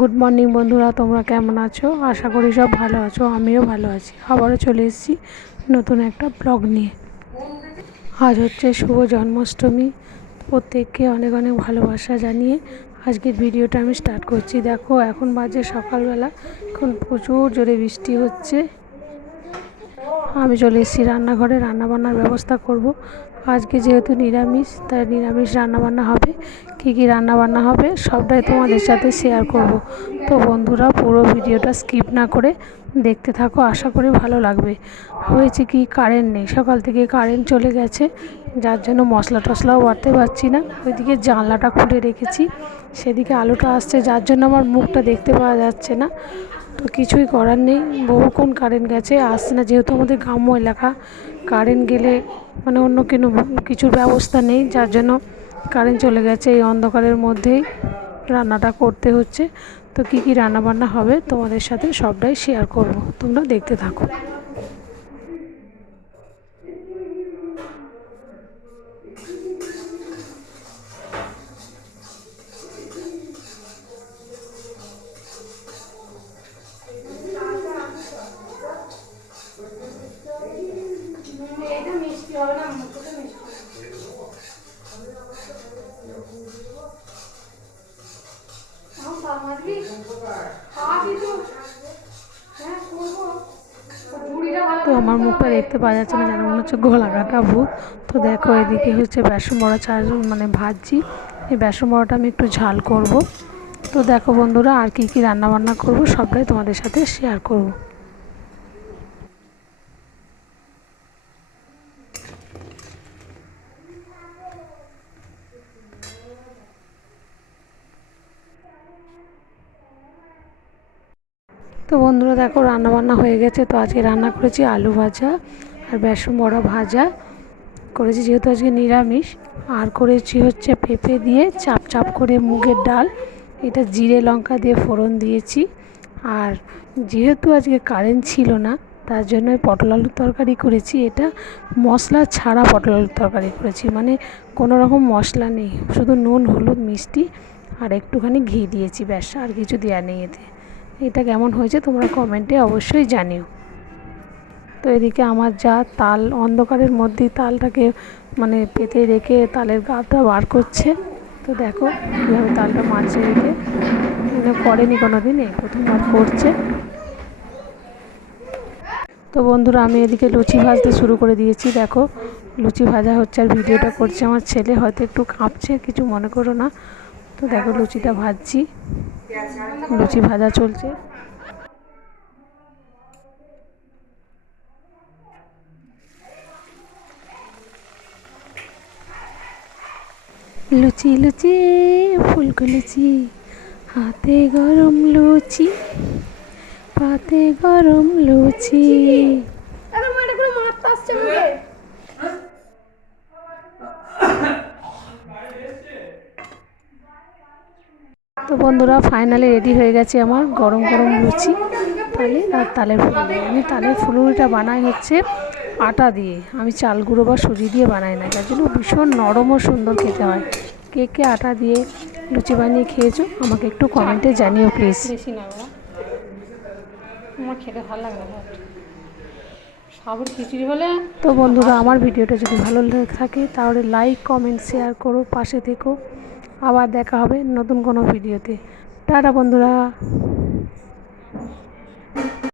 Good morning বন্ধুরা, তোমরা কেমন আছো? আশা করি সব ভালো আছো। আমিও ভালো আছি। আবারও চলে এসেছি নতুন একটা ব্লগ নিয়ে। আজ হচ্ছে শুভ জন্মাষ্টমী। প্রত্যেককে অনেক অনেক ভালোবাসা জানিয়ে আজকের ভিডিওটা আমি স্টার্ট করছি। দেখো এখন বাজে সকালবেলা, এখন প্রচুর জোরে বৃষ্টি হচ্ছে। আমি চলে এসেছি রান্নাঘরে, রান্নাবান্নার ব্যবস্থা করব। আজকে যেহেতু নিরামিষ, তাই নিরামিষ রান্নাবান্না হবে। কী কী রান্নাবান্না হবে সবটাই তোমাদের সাথে শেয়ার করব। তো বন্ধুরা, পুরো ভিডিওটা স্কিপ না করে দেখতে থাকো, আশা করি ভালো লাগবে। হয়েছে কি, কারেন্ট নেই, সকাল থেকে কারেন্ট চলে গেছে, যার জন্য মশলা টশলাও বাড়তে পারছি না। ওইদিকে জানলাটা খুলে রেখেছি, সেদিকে আলোটা আসছে, যার জন্য আমার মুখটা দেখতে পাওয়া যাচ্ছে না। তো কিছুই করার নেই, বহুক্ষণ কারেন্ট গেছে, আসছে না। যেহেতু আমাদের গ্রাম্য এলাকা, কারেন্ট গেলে মানে অন্য কিছুর ব্যবস্থা নেই, যার জন্য কারেন্ট চলে গেছে। এই অন্ধকারের মধ্যেই রান্নাটা করতে হচ্ছে। তো কী কী রান্নাবান্না হবে তোমাদের সাথে সবটাই শেয়ার করব, তোমরা দেখতে থাকো। তো আমার মুখটা দেখতে পাওয়া যাচ্ছে না, যেন মনে হচ্ছে গলা কাটা ভূত। তো দেখো, এদিকে হচ্ছে বেসন বড়া ভাজছি। এই বেসন বড়াটা আমি একটু ঝাল করব। তো দেখো বন্ধুরা, আর কী কী রান্নাবান্না করব সবটাই তোমাদের সাথে শেয়ার করব। তো বন্ধুরা দেখো, রান্নাবান্না হয়ে গেছে। তো আজকে রান্না করেছি আলু ভাজা আর বেসন বড়া ভাজা করেছি, যেহেতু আজকে নিরামিষ। আর করেছি হচ্ছে পেঁপে দিয়ে চাপ চাপ করে মুগের ডাল, এটা জিরে লঙ্কা দিয়ে ফোড়ন দিয়েছি। আর যেহেতু আজকে কারেন্ট ছিল না, তার জন্য পটল আলুর তরকারি করেছি। এটা মশলা ছাড়া পটল আলুর তরকারি করেছি, মানে কোনো রকম মশলা নেই, শুধু নুন হলুদ মিষ্টি আর একটুখানি ঘি দিয়েছি, ব্যাস, আর কিছু দেওয়া নেই এতে। এটা কেমন হয়েছে তোমরা কমেন্টে অবশ্যই জানিও। তো এদিকে আমার যা তাল, অন্ধকারের মধ্যেই তালটাকে মানে পেতে রেখে তালের গাটা বার করছে। তো দেখো কীভাবে তালটা মাঝে রেখে, করেনি কোনো দিন, এই প্রথমবার করছে। তো বন্ধুরা, আমি এদিকে লুচি ভাজতে শুরু করে দিয়েছি। দেখো লুচি ভাজা হচ্ছে আর ভিডিওটা করছে আমার ছেলে, হয়তো একটু কাঁপছে, কিছু মনে করো না। তো দেখো লুচিটা ভাজছি, লুচি ভাজা চলছে। লুচি লুচি ফুলকো লুচি, হাতে গরম লুচি, পাতে গরম লুচি। তো বন্ধুরা, ফাইনালি রেডি হয়ে গেছে আমার গরম গরম লুচি, আর তালের ফুলুরি। আমি তালের ফুলুরিটা বানাই হচ্ছে আটা দিয়ে, আমি চাল গুঁড়ো বা সুজি দিয়ে বানাই না, যার জন্য ভীষণ নরম ও সুন্দর খেতে হয়। কে কে আটা দিয়ে লুচি বানিয়ে খেয়েছো আমাকে একটু কমেন্টে জানিও প্লিজ। বেশি না, আমার খেতে ভালো লাগে না সাবুর খিচুড়ি হলে। তো বন্ধুরা, আমার ভিডিওটা যদি ভালো লেগে থাকে তাহলে লাইক কমেন্ট শেয়ার করো, পাশে থেকো। আবার দেখা হবে নতুন কোনো ভিডিওতে। টাটা বন্ধুরা।